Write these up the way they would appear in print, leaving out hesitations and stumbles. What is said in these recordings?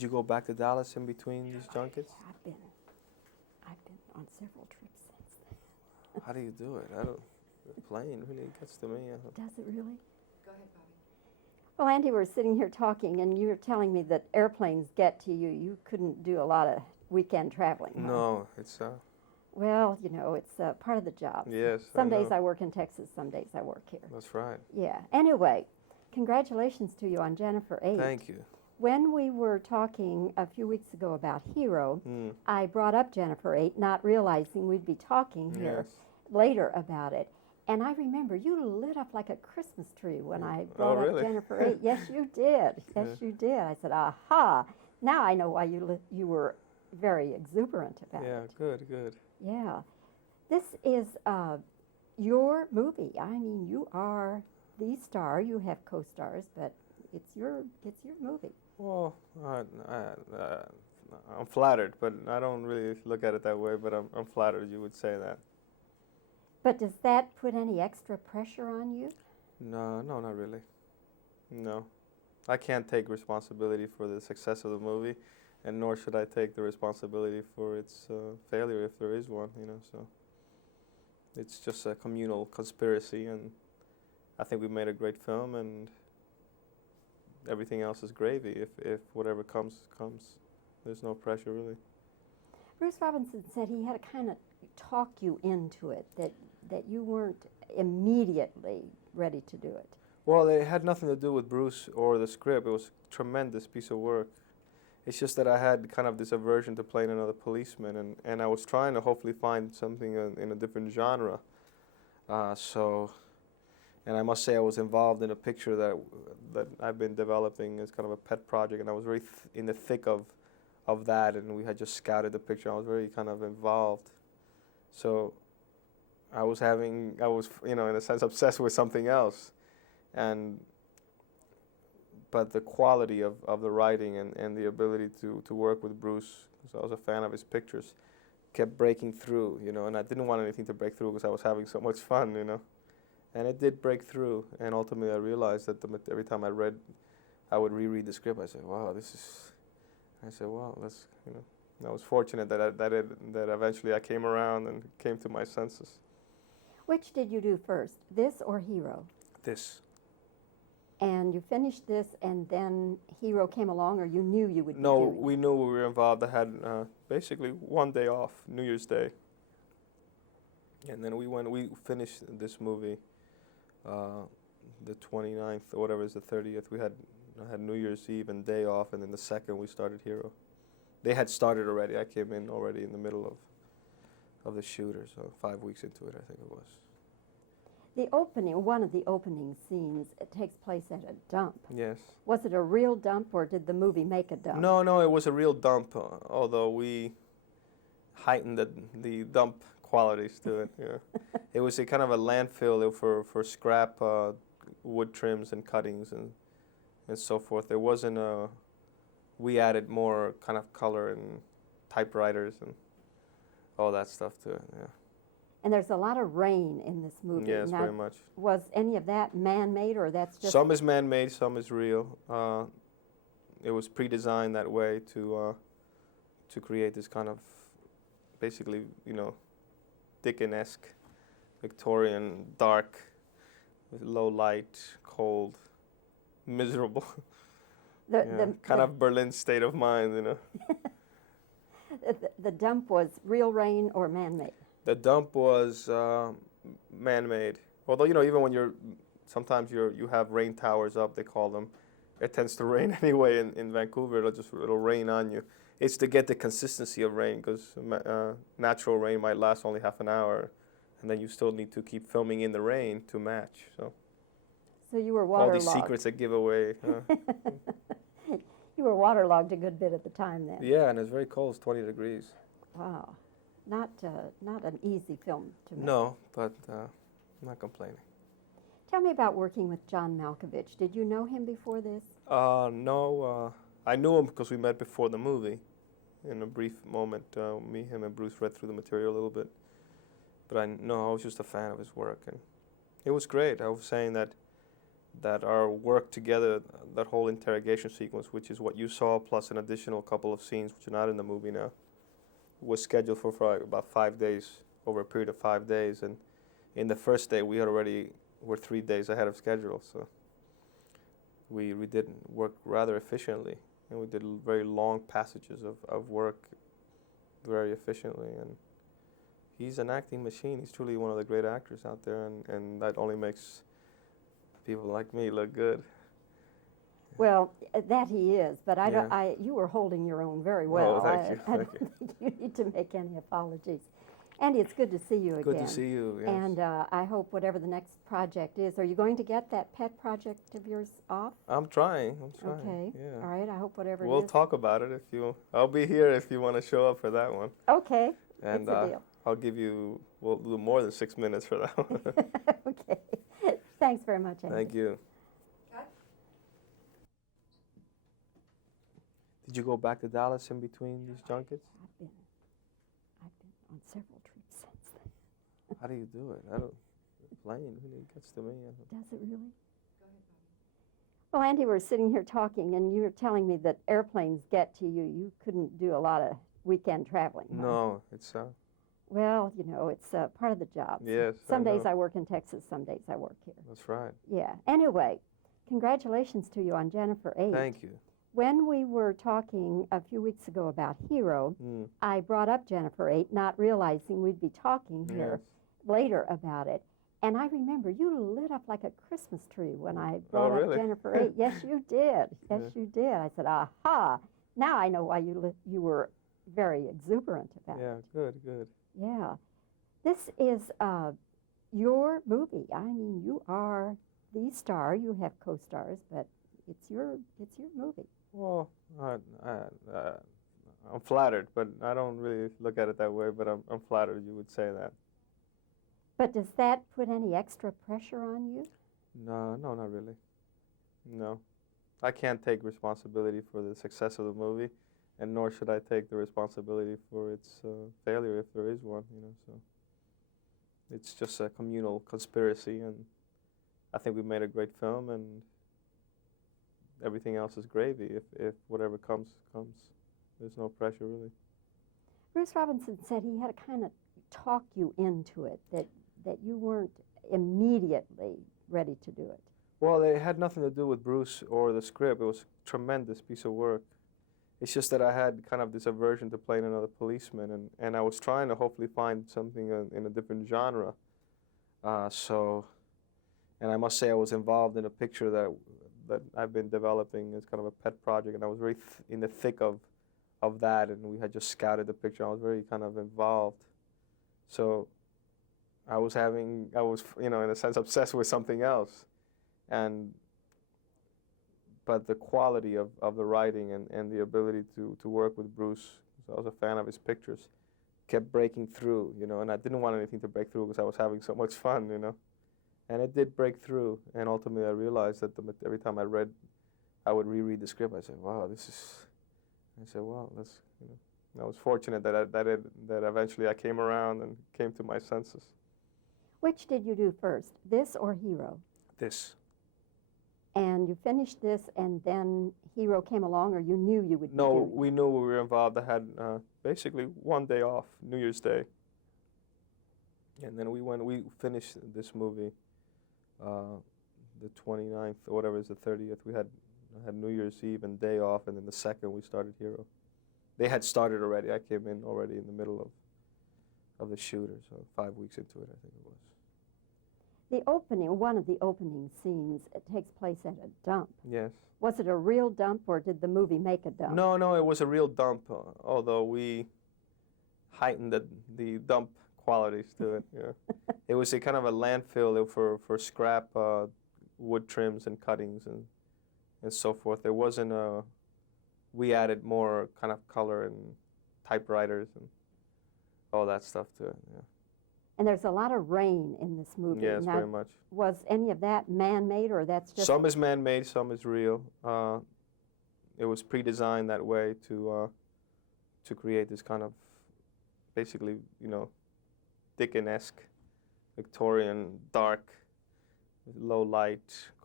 Did you go back to Dallas in between these junkets? I've been on several trips since then. How do you do it? I don't. The plane really gets to me. Does it really? Go ahead, Bobbie. Well, Andy, we're sitting here talking, and you were telling me that airplanes get to you. You couldn't do a lot of weekend traveling. Huh? No, it's. Well, you know, it's part of the job. Yes. Some days I work in Texas, some days I work here. That's right. Yeah. Anyway, congratulations to you on Jennifer 8. Thank you. When we were talking a few weeks ago about Hero, I brought up Jennifer 8, not realizing we'd be talking here later about it. And I remember you lit up like a Christmas tree when I brought up Jennifer 8. Yes, you did. Yes, you did. I said, aha, now I know why you were very exuberant about it. Yeah, good, good. Yeah. This is your movie. I mean, you are the star. You have co-stars, but it's your movie. Well, I'm flattered, but I don't really look at it that way, but I'm flattered you would say that. But does that put any extra pressure on you? No, not really. No. I can't take responsibility for the success of the movie, and nor should I take the responsibility for its failure if there is one, you know, so. It's just a communal conspiracy, and I think we made a great film, and everything else is gravy. If whatever comes. There's no pressure, really. Bruce Robinson said he had to kind of talk you into it, that you weren't immediately ready to do it. Well, it had nothing to do with Bruce or the script. It was a tremendous piece of work. It's just that I had kind of this aversion to playing another policeman, and I was trying to hopefully find something in a different genre. And I must say I was involved in a picture that I've been developing as kind of a pet project, and I was very in the thick of that, and we had just scouted the picture. I was very kind of involved. So I was, you know, in a sense obsessed with something else. But the quality of the writing and the ability to work with Bruce, because I was a fan of his pictures, kept breaking through, you know, and I didn't want anything to break through because I was having so much fun, you know. And it did break through, and ultimately I realized that every time I would reread the script, I said, wow, let's, you know. I was fortunate that eventually I came around and came to my senses. Which did you do first, this or Hero? This. And you finished this, and then Hero came along, or you knew you would be No, doing we knew we were involved. I had basically one day off, New Year's Day. And then we finished this movie the 29th, or whatever is the 30th. I had New Year's Eve and day off, and then the 2nd we started Hero. They had started already. I came in already in the middle of the shoot, or so 5 weeks into it, I think it was. The opening, one of the opening scenes, it takes place at a dump. Yes. Was it a real dump, or did the movie make a dump? No, it was a real dump, although we heightened the dump qualities to it. Yeah. It was a kind of a landfill for scrap wood trims and cuttings and so forth. There wasn't we added more kind of color and typewriters and all that stuff to it, yeah. And there's a lot of rain in this movie. Yes, now, very much. Was any of that man-made, or that's just... Some is man-made, some is real. It was pre-designed that way to create this kind of, basically, you know, Dickens-esque, Victorian, dark, with low light, cold, miserable. Kind of Berlin state of mind, you know. The dump was real rain or man-made? The dump was man-made. Although, you know, even when sometimes you have rain towers up, they call them. It tends to rain anyway in Vancouver. It'll rain on you. It's to get the consistency of rain, because natural rain might last only half an hour, and then you still need to keep filming in the rain to match. So you were waterlogged. All these secrets that give away. You were waterlogged a good bit at the time then. Yeah, and it's very cold. It's 20 degrees. Wow. Not an easy film to make. No, but I'm not complaining. Tell me about working with John Malkovich. Did you know him before this? No. I knew him because we met before the movie. In a brief moment, me, him, and Bruce read through the material a little bit. But I was just a fan of his work, and it was great. I was saying that that our work together, that whole interrogation sequence, which is what you saw, plus an additional couple of scenes which are not in the movie now, was scheduled for about 5 days, over a period of 5 days, and in the first day were 3 days ahead of schedule, so we did work rather efficiently, and we did very long passages of work very efficiently, and he's an acting machine. He's truly one of the great actors out there, and that only makes people like me look good. Well, that he is, but you were holding your own very well. Oh, thank you. I don't think you need to make any apologies. Andy, it's good to see you again. Good to see you, yes. And I hope whatever the next project is, are you going to get that pet project of yours off? I'm trying. Okay. Yeah. All right. I hope whatever We'll it is. talk about it I'll be here if you want to show up for that one. Okay. And it's a deal. I'll give you, we'll do more than 6 minutes for that one. Okay. Thanks very much, Andy. Thank you. Did you go back to Dallas in between these junkets? I've been on several trips since then. How do you do it? I don't. Plane really gets to me. Does it really? Well, Andy, we're sitting here talking, and you were telling me that airplanes get to you. You couldn't do a lot of weekend traveling. Huh? No, it's. Well, you know, it's part of the job. Yes. Some days I work in Texas. Some days I work here. That's right. Yeah. Anyway, congratulations to you on Jennifer 8. Thank you. When we were talking a few weeks ago about Hero, I brought up Jennifer 8, not realizing we'd be talking here later about it. And I remember you lit up like a Christmas tree when I brought up Jennifer 8. Yes, you did. Yes, you did. I said, aha, now I know why you were very exuberant about it. Yeah, good, good. Yeah. This is your movie. I mean, you are the star. You have co-stars, but it's your movie. Well, I'm flattered, but I don't really look at it that way, but I'm flattered you would say that. But does that put any extra pressure on you? No, not really. No. I can't take responsibility for the success of the movie, and nor should I take the responsibility for its failure if there is one, so. It's just a communal conspiracy, and I think we made a great film, and everything else is gravy. If whatever comes. There's no pressure, really. Bruce Robinson said he had to kind of talk you into it, that you weren't immediately ready to do it. Well, it had nothing to do with Bruce or the script. It was a tremendous piece of work. It's just that I had kind of this aversion to playing another policeman, and I was trying to hopefully find something in a different genre. And I must say I was involved in a picture that I've been developing as kind of a pet project, and I was very in the thick of that, and we had just scouted the picture. I was very kind of involved. So I was, in a sense, obsessed with something else. But the quality of the writing and the ability to work with Bruce, so I was a fan of his pictures, kept breaking through, and I didn't want anything to break through because I was having so much fun, And it did break through, and ultimately I realized that every time I would reread the script, I said, wow, that's, I was fortunate that eventually I came around and came to my senses. Which did you do first, this or Hero? This. And you finished this, and then Hero came along, or you knew you would be doing it? We knew we were involved. I had basically one day off, New Year's Day. And then we finished this movie the 29th, or whatever is the 30th. I had New Year's Eve and day off, and then the 2nd we started Hero. They had started already. I came in already in the middle of the shoot, so 5 weeks into it, I think it was. The opening, one of the opening scenes, it takes place at a dump. Yes. Was it a real dump, or did the movie make a dump? No, it was a real dump, although we heightened the dump qualities to it. Yeah. It was a kind of a landfill for scrap wood trims and cuttings and so forth. There wasn't we added more kind of color and typewriters and all that stuff to it. Yeah. And there's a lot of rain in this movie. Yes, now, very much. Was any of that man-made, or that's just... Some is man-made, some is real. It was pre-designed that way to create this kind of, basically, Dickens-esque, Victorian, dark, low light,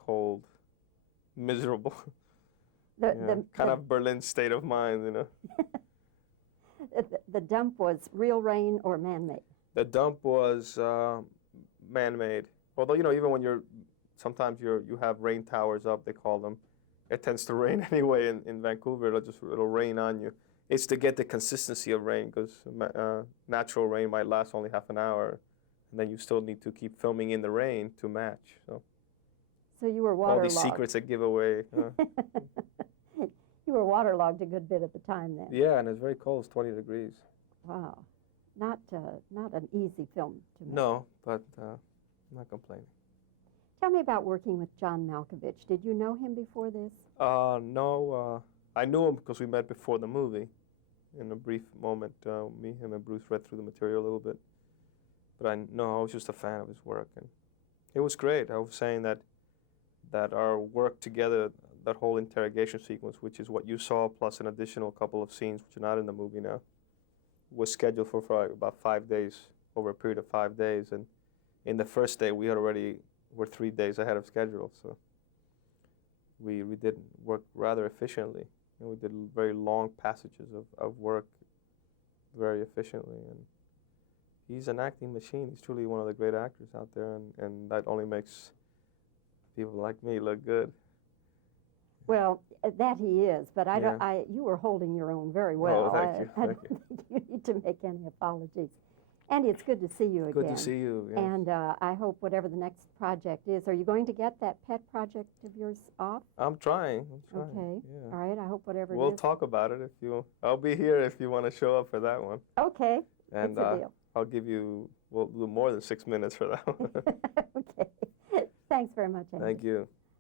cold, miserable. The kind of Berlin state of mind, you know. The dump was real rain or man-made? The dump was man-made. Although, you know, even when sometimes you have rain towers up, they call them. It tends to rain anyway in Vancouver. It'll rain on you. It's to get the consistency of rain, because natural rain might last only half an hour, and then you still need to keep filming in the rain to match. So you were waterlogged. All these secrets I give away. You were waterlogged a good bit at the time then. Yeah, and it's very cold. It's 20 degrees. Wow. Not an easy film to make. No, but I'm not complaining. Tell me about working with John Malkovich. Did you know him before this? No. I knew him because we met before the movie. In a brief moment, me, him, and Bruce read through the material a little bit. But I was just a fan of his work, and it was great. I was saying that our work together, that whole interrogation sequence, which is what you saw, plus an additional couple of scenes which are not in the movie now, was scheduled for about 5 days, over a period of 5 days. And in the first day, we're 3 days ahead of schedule. So we did work rather efficiently. And we did very long passages of work very efficiently. And he's an acting machine. He's truly one of the great actors out there, and that only makes people like me look good. Well, that he is, but you were holding your own very well. Oh, thank you. I don't think you need to make any apologies. Andy, it's good to see you again. Good to see you. Yes. And I hope whatever the next project is, are you going to get that pet project of yours off? I'm trying. Okay. Yeah. All right. I hope whatever it is. We'll talk about it I'll be here if you want to show up for that one. Okay. And it's a deal. We'll do more than 6 minutes for that one. Okay. Thanks very much, Andy. Thank you.